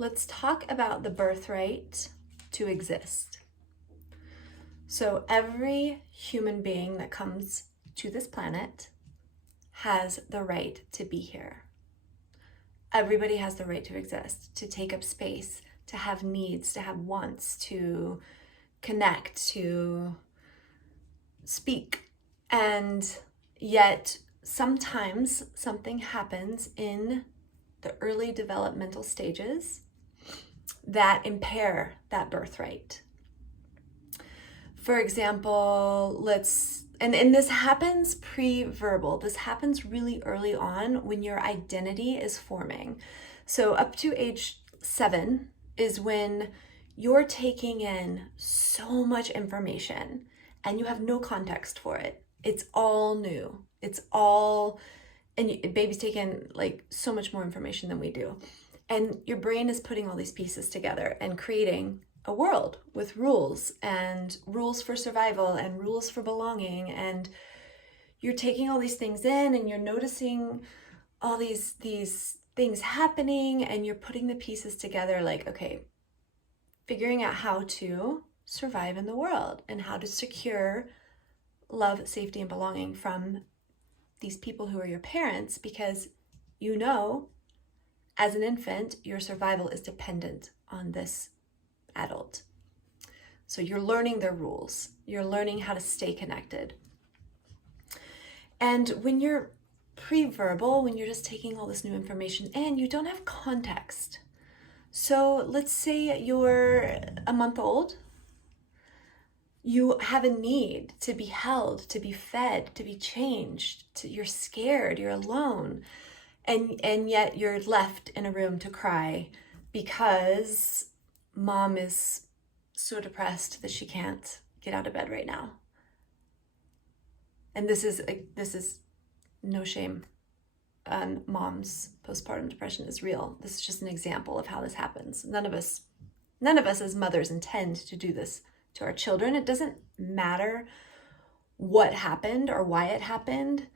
let's talk about the birthright to exist. So every human being that comes to this planet has the right to be here. Everybody has the right to exist, to take up space, to have needs, to have wants, to connect, to speak. And yet sometimes something happens in the early developmental stages that impair that birthright. For example, and this happens pre-verbal. This happens really early on when your identity is forming. So up to age 7 is when you're taking in so much information and you have no context for it. It's all new. And babies take in like so much more information than we do. And your brain is putting all these pieces together and creating a world with rules and rules for survival and rules for belonging. And you're taking all these things in and you're noticing all these things happening, and you're putting the pieces together like, okay, figuring out how to survive in the world and how to secure love, safety, and belonging from these people who are your parents, because you know, as an infant, your survival is dependent on this adult. So you're learning their rules. You're learning how to stay connected. And when you're pre-verbal, when you're just taking all this new information in, you don't have context. So let's say you're a month old. You have a need to be held, to be fed, to be changed. You're scared, you're alone. And yet you're left in a room to cry because mom is so depressed that she can't get out of bed right now. And this is no shame on moms. Postpartum depression is real. This is just an example of how this happens. None of us as mothers intend to do this to our children. It doesn't matter what happened or why it happened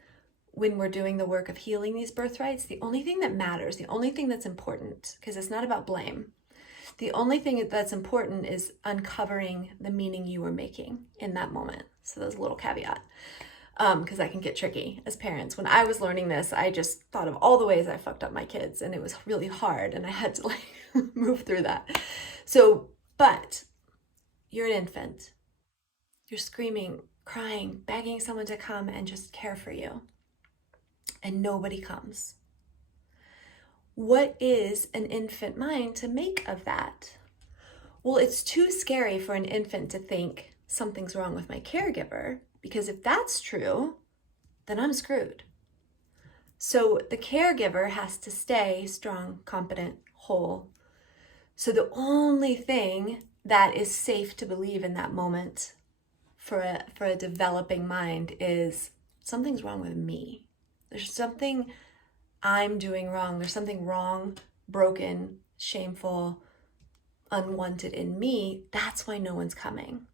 when we're doing the work of healing these birthrights. The only thing that matters, the only thing that's important, because it's not about blame, the only thing that's important is uncovering the meaning you were making in that moment. So there's a little caveat, because that can get tricky as parents. When I was learning this, I just thought of all the ways I fucked up my kids, and it was really hard, and I had to move through that. So, but you're an infant. You're screaming, crying, begging someone to come and just care for you. And nobody comes. What is an infant mind to make of that? Well, it's too scary for an infant to think something's wrong with my caregiver, because if that's true, then I'm screwed. So the caregiver has to stay strong, competent, whole. So the only thing that is safe to believe in that moment for a developing mind is something's wrong with me. There's something I'm doing wrong. There's something wrong, broken, shameful, unwanted in me. That's why no one's coming.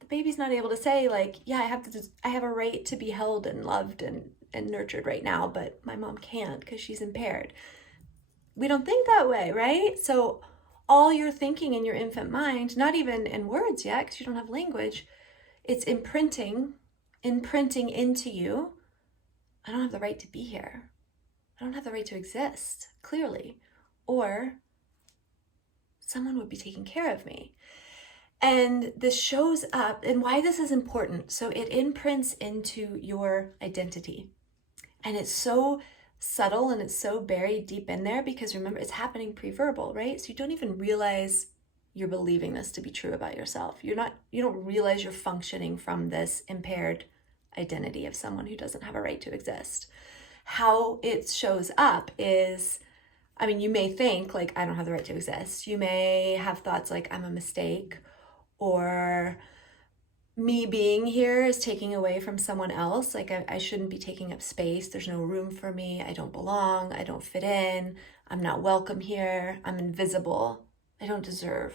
The baby's not able to say like, yeah, I have a right to be held and loved and nurtured right now, but my mom can't because she's impaired. We don't think that way, right? So all you're thinking in your infant mind, not even in words yet, because you don't have language, it's imprinting into you. I don't have the right to be here. I don't have the right to exist, clearly. Or someone would be taking care of me. And this shows up, and why this is important. So it imprints into your identity. And it's so subtle and it's so buried deep in there because remember, it's happening pre-verbal, right? So you don't even realize you're believing this to be true about yourself. You don't realize you're functioning from this impaired identity of someone who doesn't have a right to exist. How it shows up is, you may think like, I don't have the right to exist. You may have thoughts like, I'm a mistake, or me being here is taking away from someone else. Like I shouldn't be taking up space. There's no room for me. I don't belong. I don't fit in. I'm not welcome here. I'm invisible. I don't deserve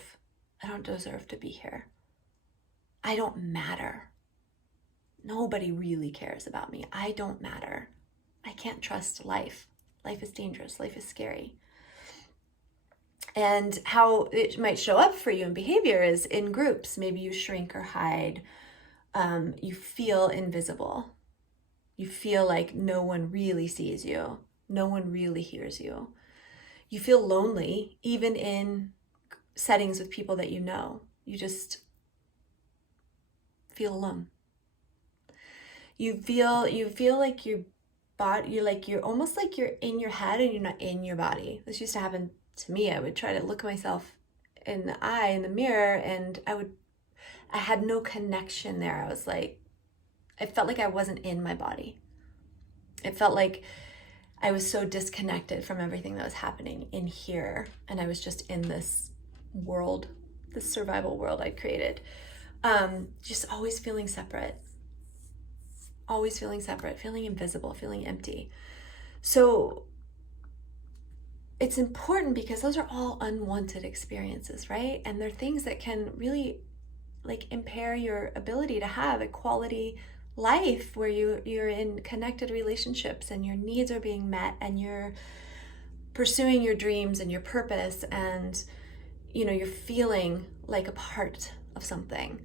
to be here. I don't matter. Nobody really cares about me. I don't matter. I can't trust life. Life is dangerous. Life is scary. And how it might show up for you in behavior is in groups. Maybe you shrink or hide. You feel invisible. You feel like no one really sees you. No one really hears you. You feel lonely, even in settings with people that you know. You just feel alone. You feel like you're almost like you're in your head and you're not in your body. This used to happen to me. I would try to look myself in the eye in the mirror, and I had no connection there. I was like, I felt like I wasn't in my body. It felt like I was so disconnected from everything that was happening in here, and I was just in this world, this survival world I'd created. Just always feeling separate, feeling invisible, feeling empty. So it's important because those are all unwanted experiences, right? And they're things that can really like impair your ability to have a quality life where you're in connected relationships and your needs are being met and you're pursuing your dreams and your purpose, and you're feeling like a part of something.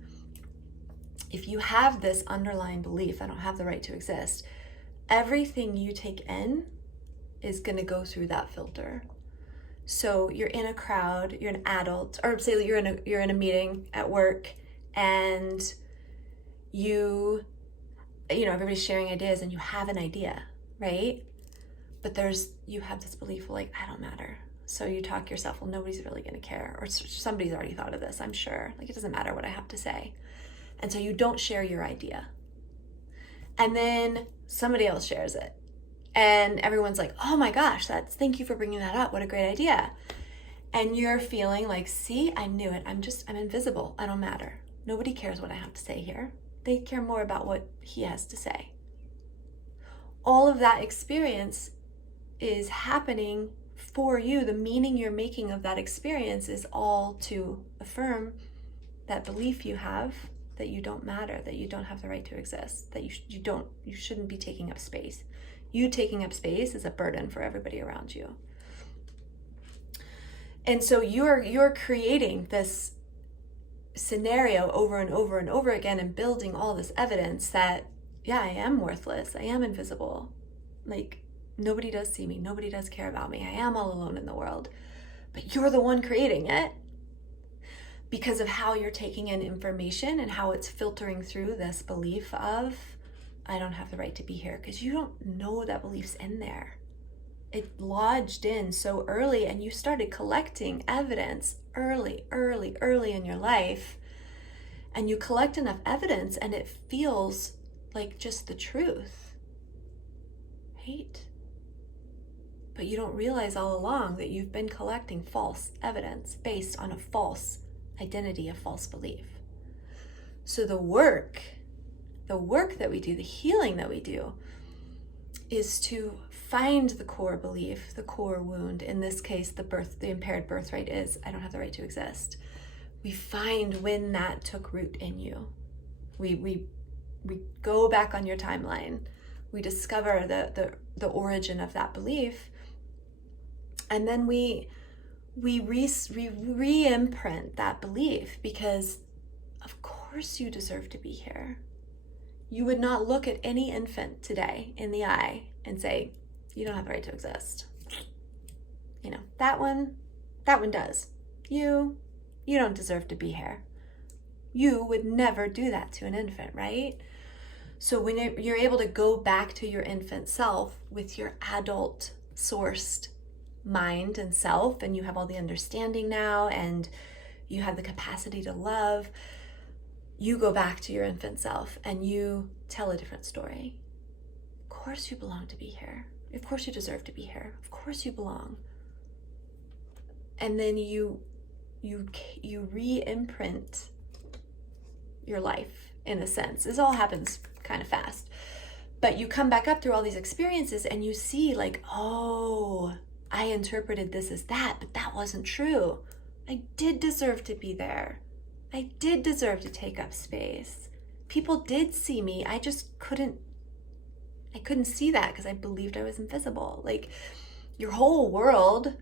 If you have this underlying belief, I don't have the right to exist, everything you take in is going to go through that filter. So you're in a crowd, you're an adult, or say you're in a meeting at work, and everybody's sharing ideas and you have an idea, right? But you have this belief like, I don't matter. So you talk yourself, well, nobody's really going to care, or somebody's already thought of this, I'm sure. Like, it doesn't matter what I have to say. And so you don't share your idea. And then somebody else shares it. And everyone's like, oh my gosh, thank you for bringing that up. What a great idea. And you're feeling like, see, I knew it. I'm invisible. I don't matter. Nobody cares what I have to say here. They care more about what he has to say. All of that experience is happening for you. The meaning you're making of that experience is all to affirm that belief you have that you don't matter, that you don't have the right to exist, that you shouldn't be taking up space. You taking up space is a burden for everybody around you. And so you're creating this scenario over and over and over again and building all this evidence that, yeah, I am worthless. I am invisible. Like, nobody does see me. Nobody does care about me. I am all alone in the world. But you're the one creating it because of how you're taking in information and how it's filtering through this belief of, I don't have the right to be here, because you don't know that belief's in there. It lodged in so early, and you started collecting evidence early in your life, and you collect enough evidence and it feels like just the truth, right? But you don't realize all along that you've been collecting false evidence based on a false identity, a false belief. So the work that we do, the healing that we do, is to find the core belief, the core wound. In this case, the impaired birthright is, I don't have the right to exist. We find when that took root in you. We go back on your timeline. We discover the origin of that belief, and then we re-imprint that belief, because of course you deserve to be here. You would not look at any infant today in the eye and say, you don't have the right to exist. That one does. You don't deserve to be here. You would never do that to an infant, right? So when you're able to go back to your infant self with your adult sourced mind and self, and you have all the understanding now, and you have the capacity to love, you go back to your infant self and you tell a different story. Of course you belong to be here. Of course you deserve to be here. Of course you belong. And then you re-imprint your life, in a sense. This all happens kind of fast. But you come back up through all these experiences and you see like, oh, I interpreted this as that, but that wasn't true. I did deserve to be there. I did deserve to take up space. People did see me. I just couldn't see that because I believed I was invisible. Like, your whole world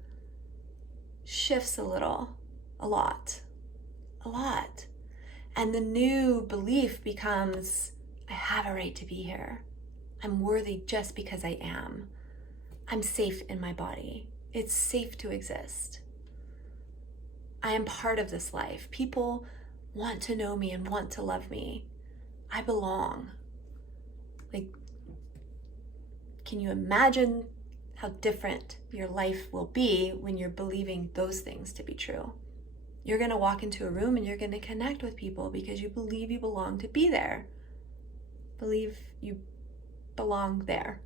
shifts a lot. And the new belief becomes, I have a right to be here. I'm worthy just because I am. I'm safe in my body. It's safe to exist. I am part of this life. People want to know me and want to love me. I belong. Like, can you imagine how different your life will be when you're believing those things to be true? You're going to walk into a room and you're going to connect with people because you believe you belong to be there. Believe you belong there.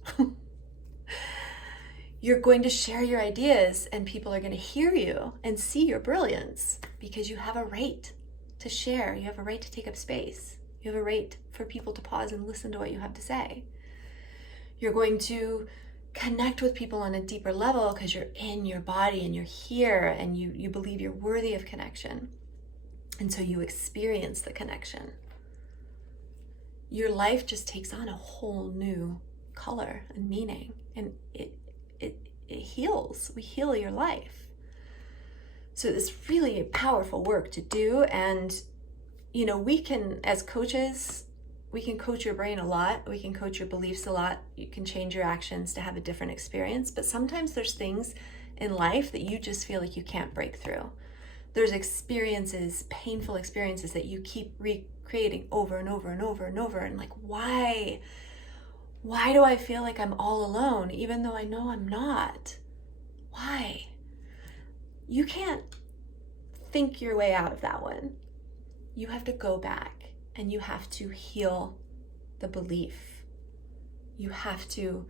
You're going to share your ideas and people are going to hear you and see your brilliance because you have a right to share. You have a right to take up space. You have a right for people to pause and listen to what you have to say. You're going to connect with people on a deeper level because you're in your body and you're here and you believe you're worthy of connection. And so you experience the connection. Your life just takes on a whole new color and meaning, and it heals. We heal your life. So it's really powerful work to do. And, you know, we can, as coaches, we can coach your brain a lot. We can coach your beliefs a lot. You can change your actions to have a different experience. But sometimes there's things in life that you just feel like you can't break through. There's experiences, painful experiences that you keep recreating over and over and over and over. And like, why do I feel like I'm all alone, even though I know I'm not? Why? You can't think your way out of that one. You have to go back and you have to heal the belief. You have to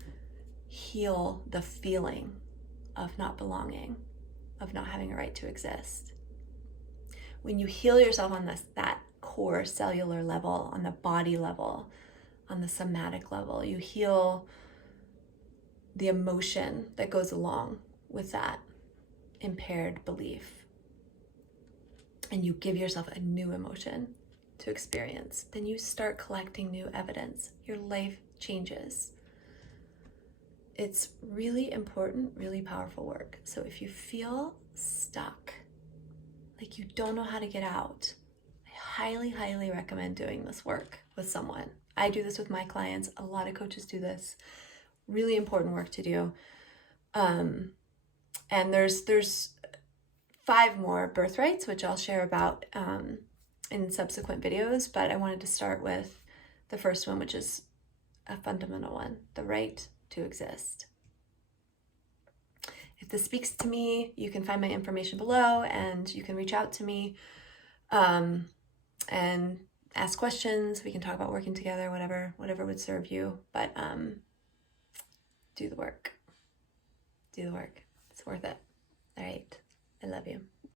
heal the feeling of not belonging, of not having a right to exist. When you heal yourself on that core cellular level, on the body level, on the somatic level, you heal the emotion that goes along with that impaired belief. And you give yourself a new emotion to experience. Then you start collecting new evidence. Your life changes. It's really important, really powerful work. So if you feel stuck, like you don't know how to get out, I highly, highly recommend doing this work with someone. I do this with my clients. A lot of coaches do this. Really important work to do. And there's 5 more birthrights, which I'll share about in subsequent videos. But I wanted to start with the first one, which is a fundamental one, the right to exist. If this speaks to me, you can find my information below and you can reach out to me and ask questions. We can talk about working together, whatever would serve you. But do the work. Do the work. It's worth it. All right. I love you.